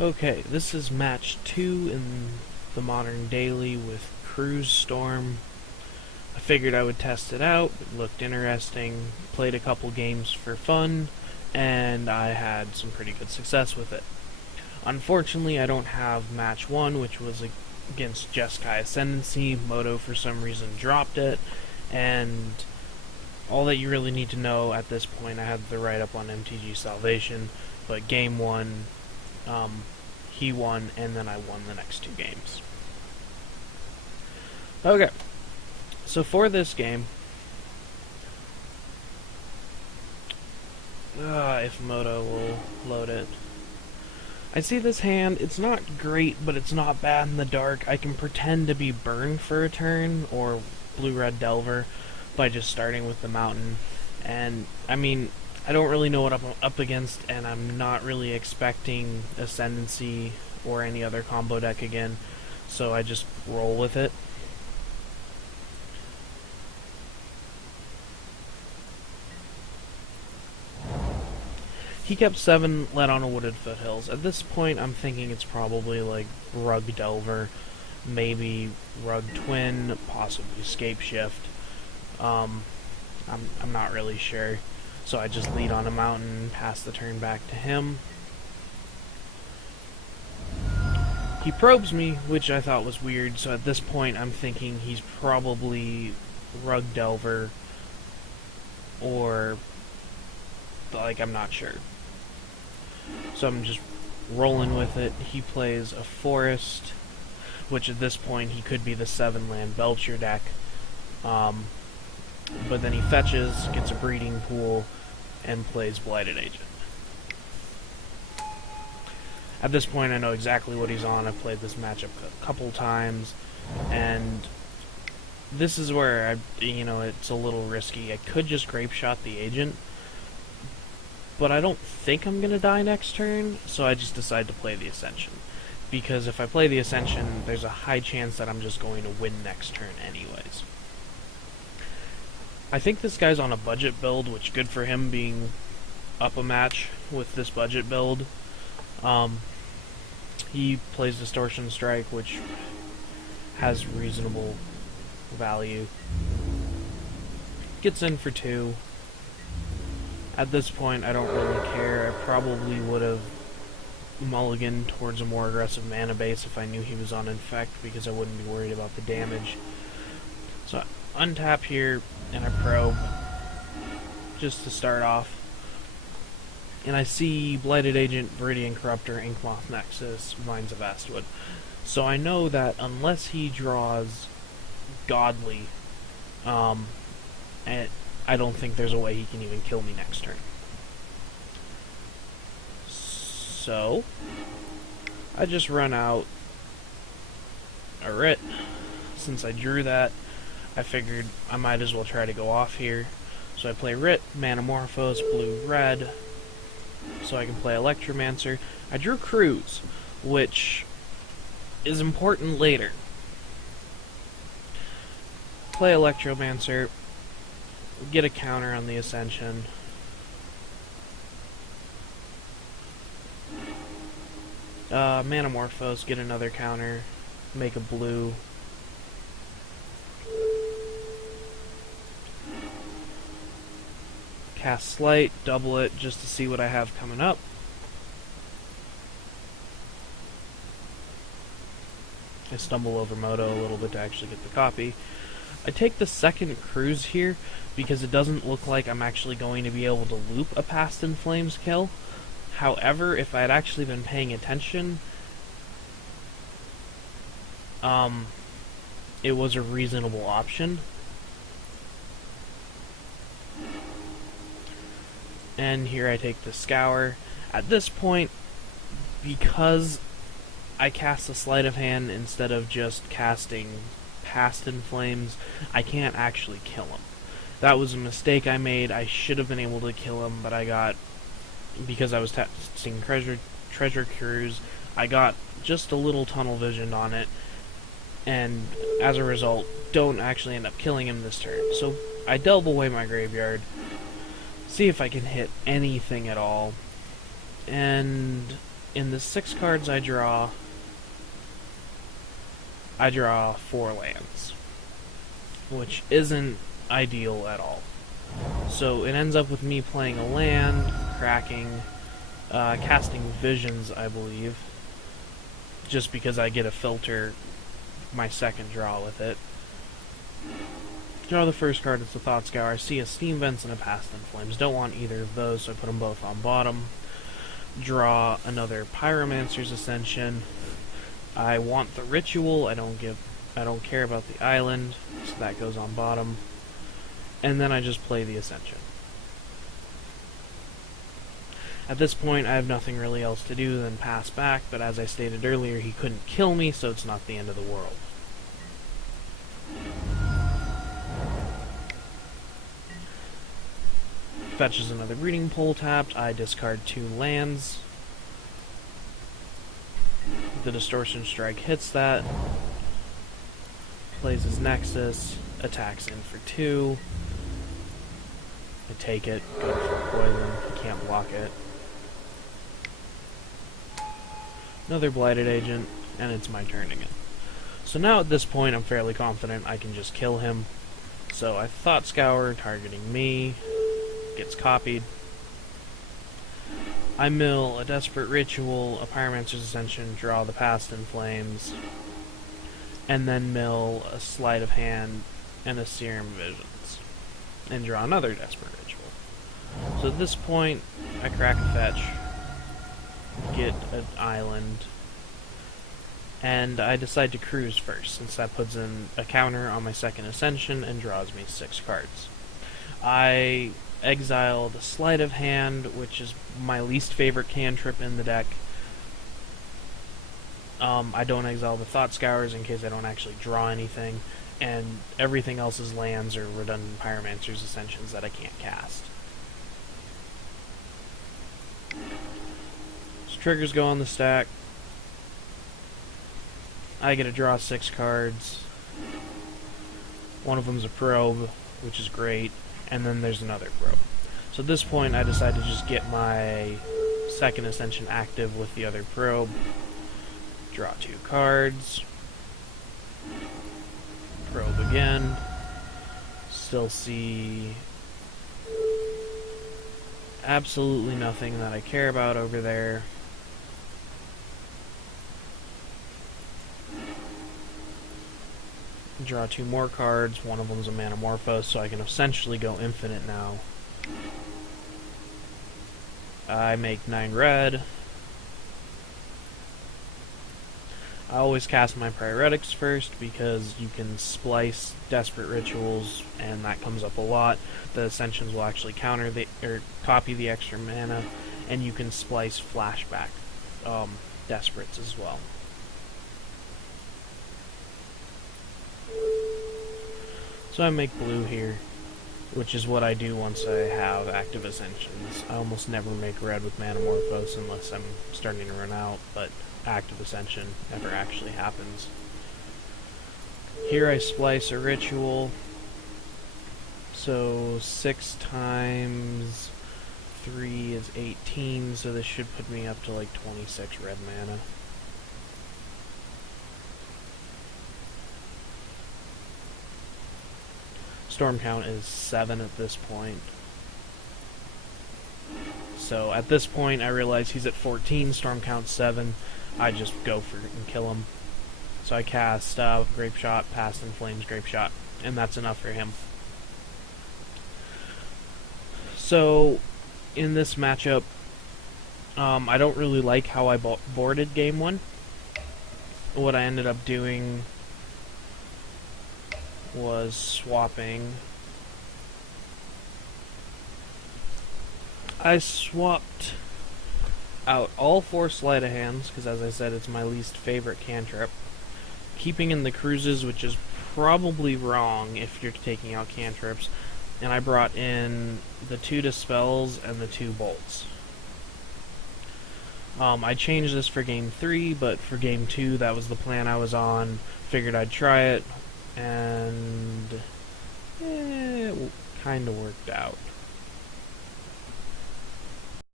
Okay, this is match 2 in the Modern Daily with Cruise Storm. I figured I would test it out. It looked interesting. Played a couple games for fun, and I had some pretty good success with it. Unfortunately, I don't have match 1, which was against Jeskai Ascendancy. Moto, for some reason, dropped it, and all that you really need to know at this point, I had the write-up on MTG Salvation, but game 1, he won, and then I won the next 2 games. Okay, so for this game, if Moto will load it, I see this hand. It's not great, but it's not bad in the dark. I can pretend to be Burn for a turn, or Blue-Red Delver, by just starting with the Mountain. And, I mean, I don't really know what I'm up against, and I'm not really expecting Ascendancy or any other combo deck again, so I just roll with it. He kept 7, led on a Wooded Foothills. At this point, I'm thinking it's probably like Rug Delver, maybe Rug Twin, possibly Scape Shift. I'm not really sure. So I just lead on a Mountain, pass the turn back to him. He probes me, which I thought was weird, so at this point I'm thinking he's probably Rug Delver, or, like, I'm not sure. So I'm just rolling with it. He plays a Forest, which at this point he could be the 7-land Belcher deck. But then he fetches, gets a Breeding Pool, and plays Blighted Agent. At this point I know exactly what he's on. I've played this matchup a couple times, and this is where it's a little risky. I could just Grape Shot the Agent, but I don't think I'm going to die next turn, so I just decide to play the Ascension. Because if I play the Ascension, there's a high chance that I'm just going to win next turn anyways. I think this guy's on a budget build, which good for him being up a match with this budget build. He plays Distortion Strike, which has reasonable value. Gets in for 2. At this point, I don't really care. I probably would have mulliganed towards a more aggressive mana base if I knew he was on Infect, because I wouldn't be worried about the damage. So I untap here, and I probe, just to start off. And I see Blighted Agent, Viridian Corruptor, Inkmoth Nexus, Vines of Vastwood. So I know that unless he draws Godly, and I don't think there's a way he can even kill me next turn. So I just run out a Writ. Since I drew that, I figured I might as well try to go off here. So I play Writ, Manamorphose, Blue-Red, so I can play Electromancer. I drew Cruise, which is important later. Play Electromancer, get a counter on the Ascension. Manamorphose, get another counter, make a blue. Cast Slight, double it just to see what I have coming up. I stumble over Moto a little bit to actually get the copy. I take the second Cruise here because it doesn't look like I'm actually going to be able to loop a Past in Flames kill. However, if I had actually been paying attention, it was a reasonable option. And here I take the Scour. At this point, because I cast a Sleight of Hand instead of just casting Past in Flames, I can't actually kill him. That was a mistake I made. I should have been able to kill him, but because I was testing Treasure Cruise, I got just a little tunnel vision on it, and as a result, don't actually end up killing him this turn. So I delve away my graveyard, see if I can hit anything at all, and in the 6 cards I draw 4 lands, which isn't ideal at all. So it ends up with me playing a land, cracking, casting Visions, I believe, just because I get to filter my second draw with it. Draw the first card, it's a Thought Scour. I see a Steam Vents and a Past in Flames. Don't want either of those, so I put them both on bottom. Draw another Pyromancer's Ascension. I want the Ritual. I don't care about the island, so that goes on bottom. And then I just play the Ascension. At this point, I have nothing really else to do than pass back, but as I stated earlier, he couldn't kill me, so it's not the end of the world. Fetches another Breeding Pool tapped. I discard 2 lands. The Distortion Strike hits that. Plays his Nexus. Attacks in for 2. I take it. Go for poison. He can't block it. Another Blighted Agent. And it's my turn again. So now at this point I'm fairly confident I can just kill him. So I Thought Scour targeting me. Gets copied. I mill a Desperate Ritual, a Pyromancer's Ascension, draw the Past in Flames, and then mill a Sleight of Hand and a Serum Visions, and draw another Desperate Ritual. So at this point, I crack a fetch, get an island, and I decide to cruise first, since that puts in a counter on my second Ascension and draws me 6 cards. I exile the Sleight of Hand, which is my least favorite cantrip in the deck. I don't exile the Thought Scours in case I don't actually draw anything, and everything else is lands or redundant Pyromancer's Ascensions that I can't cast. So triggers go on the stack. I get to draw 6 cards. One of them's a Probe, which is great. And then there's another Probe. So at this point, I decide to just get my second Ascension active with the other Probe. Draw 2 cards. Probe again. Still see absolutely nothing that I care about over there. Draw 2 more cards. One of them's a Manamorphose, so I can essentially go infinite now. I make 9 red. I always cast my Prioritics first because you can splice Desperate Rituals, and that comes up a lot. The Ascensions will actually counter the or copy the extra mana, and you can splice Flashback Desperates as well. So I make blue here, which is what I do once I have active Ascensions. I almost never make red with Manamorphose unless I'm starting to run out, but active Ascension never actually happens. Here I splice a Ritual, so 6 times 3 is 18, so this should put me up to like 26 red mana. Storm count is 7 at this point. So at this point I realize he's at 14, storm count 7. I just go for it and kill him. So I cast Grape Shot, Past in Flames, Grape Shot, and that's enough for him. So in this matchup, I don't really like how I boarded game 1. What I ended up doing was swapping. I swapped out all 4 Sleight of Hands, because as I said, it's my least favorite cantrip. Keeping in the cruises, which is probably wrong if you're taking out cantrips, and I brought in the 2 Dispels and the 2 Bolts. I changed this for game 3, but for game 2, that was the plan I was on. Figured I'd try it, and it kind of worked out.